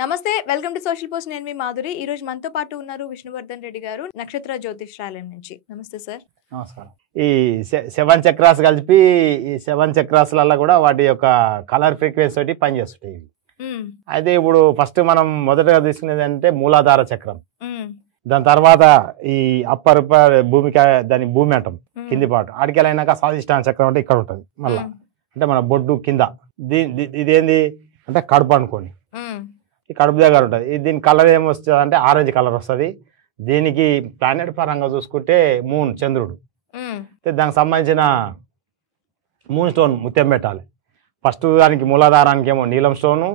నమస్తే, welcome to social post. నేను మీ మాధురి. ఈ రోజు మనతో పాటు ఉన్నారు విష్ణువర్ధన్ రెడ్డి గారు, నక్షత్ర జ్యోతిష్యాలయం నుంచి. నమస్తే సార్. నమస్కారం. ఈ 7 చక్రాస్ కలిపి ఈ 7 చక్రాస్లలో కూడా వాటి యొక్క కలర్ ఫ్రీక్వెన్సీ తోటి పనిచేస్తుంటాయి. అయితే ఇప్పుడు ఫస్ట్ మనం మొదటగా తీసుకునేది అంటే మూలాధార చక్రం. దాని తర్వాత ఈ అప్పర్ దాని భూమి అంటాం, కింది పాటు ఆడికెళ్ళైనాక స్వాధిష్టాన చక్రం అంటే ఇక్కడ ఉంటుంది మళ్ళా, అంటే మన బొడ్డు కింద. ఇదేంది అంటే కడుపు అనుకోండి, ఈ కడుపు దగ్గర ఉంటుంది. దీని కలర్ ఏమొస్తుంది అంటే ఆరెంజ్ కలర్ వస్తుంది. దీనికి ప్లానెట్ పరంగా చూసుకుంటే మూన్, చంద్రుడు. దానికి సంబంధించిన మూన్ స్టోన్ ముత్యం పెట్టాలి. ఫస్ట్ దానికి మూలాధారానికి ఏమో నీలం స్టోను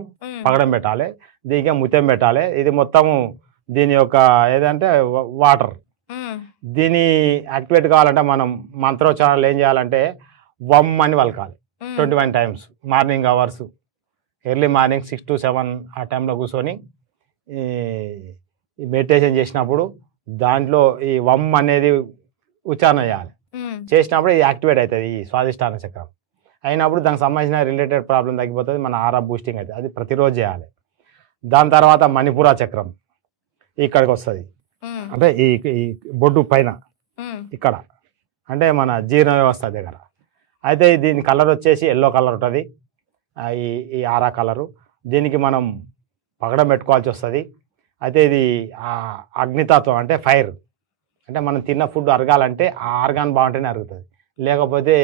పగడం పెట్టాలి, దీనికి ముత్యం పెట్టాలి. ఇది మొత్తము దీని యొక్క ఏదంటే వాటర్. దీన్ని యాక్టివేట్ కావాలంటే మనం మంత్రోచ్చారణలు ఏం చేయాలంటే వమ్ అని వలకాలి 21 times. Morning hours, early morning 6 to 7 ఆ టైంలో కూర్చొని ఈ మెడిటేషన్ చేసినప్పుడు దాంట్లో ఈ వమ్ అనేది ఉచ్చారణ చేయాలి. చేసినప్పుడు ఇది యాక్టివేట్ అవుతుంది, ఈ స్వాధిష్టాన చక్రం. అయినప్పుడు దానికి సంబంధించిన రిలేటెడ్ ప్రాబ్లం తగ్గిపోతుంది, మన ఆరా బూస్టింగ్ అవుతుంది. అది ప్రతిరోజు చేయాలి. దాని తర్వాత మణిపుర చక్రం ఇక్కడికి వస్తుంది, అంటే ఈ బొడ్డు పైన ఇక్కడ, అంటే మన జీర్ణ వ్యవస్థ దగ్గర. అయితే దీని కలర్ వచ్చేసి ఎల్లో కలర్ ఉంటుంది, ఈ ఆరా కలరు. దీనికి మనం పగడం పెట్టుకోవాల్సి వస్తుంది. అయితే ఇది అగ్నితత్వం, అంటే ఫైర్. అంటే మనం తిన్న ఫుడ్ అరగాలంటే ఆ ఆర్గాన్ బాగుంటేనే అరుగుతుంది, లేకపోతే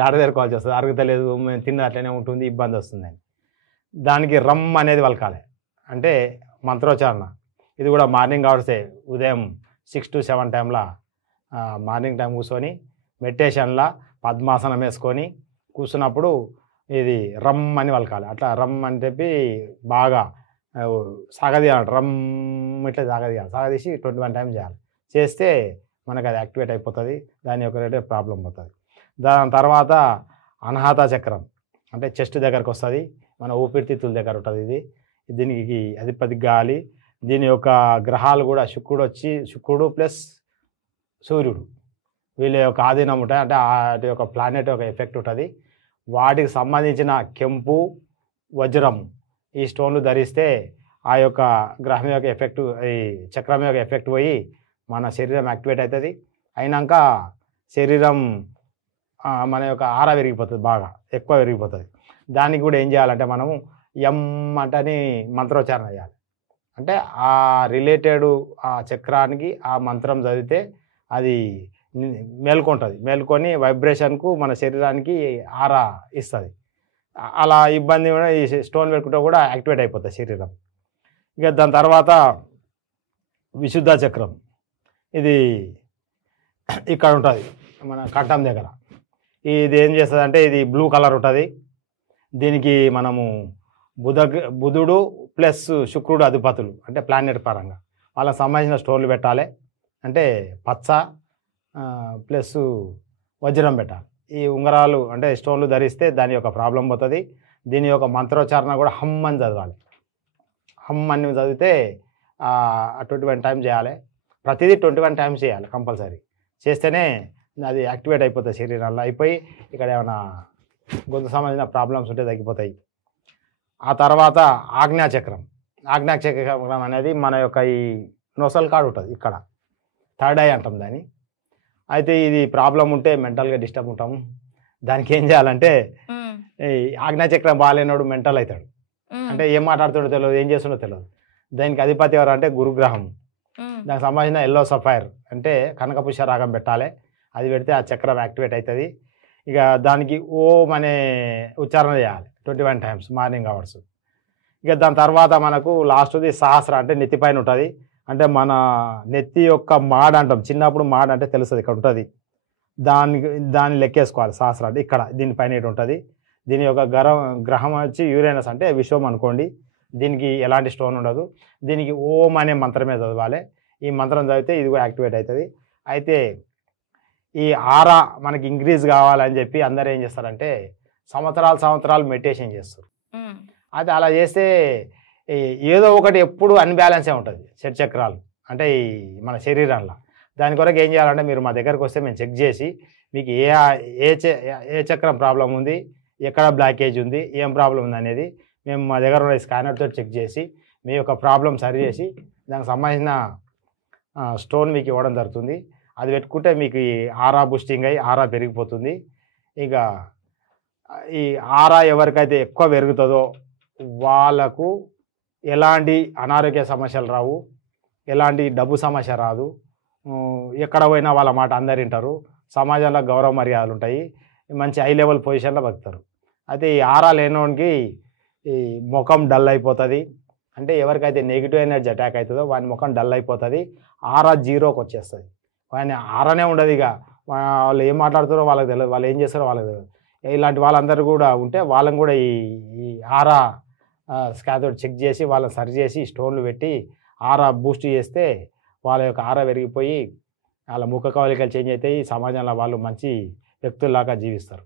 డాక్టర్ తెరుకోవాల్సి వస్తుంది. అరుగుతలేదు, మేము తిన్న అట్లనే ఉంటుంది, ఇబ్బంది వస్తుంది అని. దానికి రమ్ అనేది వలకాలి, అంటే మంత్రోచ్చారణ. ఇది కూడా మార్నింగ్ అవర్సే, ఉదయం 6 to 7 టైంలో మార్నింగ్ టైం కూర్చొని మెడిటేషన్లో పద్మాసనం వేసుకొని కూర్చున్నప్పుడు ఇది రమ్ అని వలకాలి. అట్లా రమ్ అని చెప్పి బాగా సాగదీయాలి, రమ్ ఇట్లా సాగదీసి 21 టైమ్స్ చేయాలి. చేస్తే మనకు అది యాక్టివేట్ అయిపోతుంది, దాని యొక్క రేటే ప్రాబ్లం పోతుంది. దాని తర్వాత అనాహత చక్రం, అంటే చెస్ట్ దగ్గరకు వస్తుంది, మన ఊపిరితిత్తుల దగ్గర ఉంటుంది. దీనికి అధిపతి గాలి. దీని యొక్క గ్రహాలు కూడా శుక్రుడు ప్లస్ సూర్యుడు, వీళ్ళ యొక్క ఆధీనం ఉంటుంది. అంటే వాటి యొక్క ప్లానెట్ యొక్క ఎఫెక్ట్ ఉంటుంది. వాటికి సంబంధించిన కెంపు, వజ్రం ఈ స్టోన్లు ధరిస్తే ఆ యొక్క గ్రహం యొక్క ఎఫెక్ట్, ఈ చక్రం యొక్క ఎఫెక్ట్ పోయి మన శరీరం యాక్టివేట్ అవుతుంది. అయినాక శరీరం మన యొక్క ఆరా విరిగిపోతుంది, బాగా ఎక్కువ విరిగిపోతుంది. దానికి కూడా ఏం చేయాలంటే మనము ఎం అంటని మంత్రోచ్చారణ చేయాలి. అంటే ఆ రిలేటెడ్ ఆ చక్రానికి ఆ మంత్రం చదివితే అది మేల్కొంటుంది. మేల్కొని వైబ్రేషన్కు మన శరీరానికి ఆరా ఇస్తుంది. అలా ఇబ్బంది కూడా ఈ స్టోన్ పెట్టుకుంటే కూడా యాక్టివేట్ అయిపోతుంది శరీరం. ఇక దాని తర్వాత విశుద్ధ చక్రం, ఇది ఇక్కడ ఉంటుంది మన కంఠం దగ్గర. ఇది ఏం చేస్తుంది అంటే ఇది బ్లూ కలర్ ఉంటుంది. దీనికి మనము బుధుడు ప్లస్ శుక్రుడు అధిపతులు, అంటే ప్లానెట్ పరంగా వాళ్ళకి సంబంధించిన స్టోన్లు పెట్టాలి. అంటే పచ్చ ప్లస్ వజ్రం పెట్టాలి. ఈ ఉంగరాలు అంటే స్టోన్లు ధరిస్తే దాని యొక్క ప్రాబ్లం పోతుంది. దీని యొక్క మంత్రోచ్చారణ కూడా హమ్ అని చదవాలి. హమ్ అని చదివితే 21 టైమ్స్ చేయాలి. ప్రతిదీ 21 టైమ్స్ చేయాలి కంపల్సరీ. చేస్తేనే అది యాక్టివేట్ అయిపోతుంది శరీరంలో. అయిపోయి ఇక్కడ ఏమైనా గొంతు సంబంధించిన ప్రాబ్లమ్స్ ఉంటే తగ్గిపోతాయి. ఆ తర్వాత ఆజ్ఞాచక్రం. ఆజ్ఞాచక్రం అనేది మన యొక్క ఈ నొసల్ కాడు ఉంటుంది, ఇక్కడ థర్డ్ ఐ అంటాం దాన్ని. అయితే ఇది ప్రాబ్లం ఉంటే మెంటల్గా డిస్టర్బ్ ఉంటాము. దానికి ఏం చేయాలంటే ఈ ఆజ్ఞాచక్రం బాగాలేనోడు మెంటల్ అవుతాడు, అంటే ఏం మాట్లాడుతాడో తెలియదు, ఏం చేస్తుండో తెలియదు. దానికి అధిపతి ఎవరు అంటే గురుగ్రహం. దానికి సంబంధించిన ఎల్లో సఫైర్, అంటే కనకపుష్య రాగం పెట్టాలి. అది పెడితే ఆ చక్రం యాక్టివేట్ అవుతుంది. ఇక దానికి ఓం అనే ఉచ్చారణ చేయాలి 21 టైమ్స్ మార్నింగ్ అవర్స్. ఇక దాని తర్వాత మనకు లాస్ట్ది సహస్ర, అంటే నెత్తి పైన ఉంటుంది. అంటే మన నెత్తి యొక్క మాడ అంటాం, చిన్నప్పుడు మాడ అంటే తెలుస్తుంది, ఇక్కడ ఉంటుంది. దాన్ని లెక్కేసుకోవాలి. సహస్ర అంటే ఇక్కడ దీనిపైన ఇటు ఉంటుంది. దీని యొక్క గ్రహం వచ్చి యురేనస్, అంటే విశ్వం అనుకోండి. దీనికి ఎలాంటి స్టోన్ ఉండదు. దీనికి ఓం అనే మంత్రమే చదవాలి. ఈ మంత్రం చదివితే ఇది కూడా యాక్టివేట్ అవుతుంది. అయితే ఈ ఆరా మనకి ఇంక్రీజ్ కావాలని చెప్పి అందరూ ఏం చేస్తారంటే సంవత్సరాలు మెడిటేషన్ చేస్తారు. అయితే అలా చేస్తే ఏదో ఒకటి ఎప్పుడు అన్బ్యాలెన్సే ఉంటుంది షట్ చక్రాలు, అంటే ఈ మన శరీరంలో. దాని కొరకు ఏం చేయాలంటే మీరు మా దగ్గరకు వస్తే మేము చెక్ చేసి మీకు ఏ చక్రం ప్రాబ్లం ఉంది, ఎక్కడ బ్లాకేజ్ ఉంది, ఏం ప్రాబ్లం ఉంది అనేది మేము మా దగ్గర ఉన్న స్కానర్తో చెక్ చేసి మీ యొక్క ప్రాబ్లం సరి చేసి దానికి సంబంధించిన స్టోన్ మీకు ఇవ్వడం జరుగుతుంది. అది పెట్టుకుంటే మీకు ఈ ఆరా బూస్టింగ్ అయ్యి ఆరా పెరిగిపోతుంది. ఇక ఈ ఆరా ఎవరికైతే ఎక్కువ పెరుగుతుందో వాళ్ళకు ఎలాంటి అనారోగ్య సమస్యలు రావు, ఎలాంటి డబ్బు సమస్య రాదు, ఎక్కడ పోయినా వాళ్ళ మాట అందరు వింటారు, సమాజంలో గౌరవ మర్యాదలు ఉంటాయి, మంచి హై లెవెల్ పొజిషన్లో బతుకుతారు. అయితే ఈ ఆరా లేనోనికి ఈ ముఖం డల్ అయిపోతుంది. అంటే ఎవరికైతే నెగిటివ్ ఎనర్జీ అటాక్ అవుతుందో వాని ముఖం డల్ అయిపోతుంది, ఆరా జీరోకి వచ్చేస్తుంది. వాని ఆరానే ఉండదు. ఇక వాళ్ళు ఏం మాట్లాడుతారో వాళ్ళకి తెలియదు, వాళ్ళు ఏం చేస్తారో వాళ్ళకి తెలియదు. ఇలాంటి వాళ్ళందరూ కూడా ఉంటే వాళ్ళని కూడా ఈ ఆరా స్కాన్ చెక్ చేసి వాళ్ళని సరి చేసి స్టోన్లు పెట్టి ఆరా బూస్ట్ చేస్తే వాళ్ళ యొక్క ఆరా పెరిగిపోయి వాళ్ళ ముఖ కవలికలు చేంజ్ అవుతాయి, సమాజంలో వాళ్ళు మంచి వ్యక్తుల్లాగా జీవిస్తారు.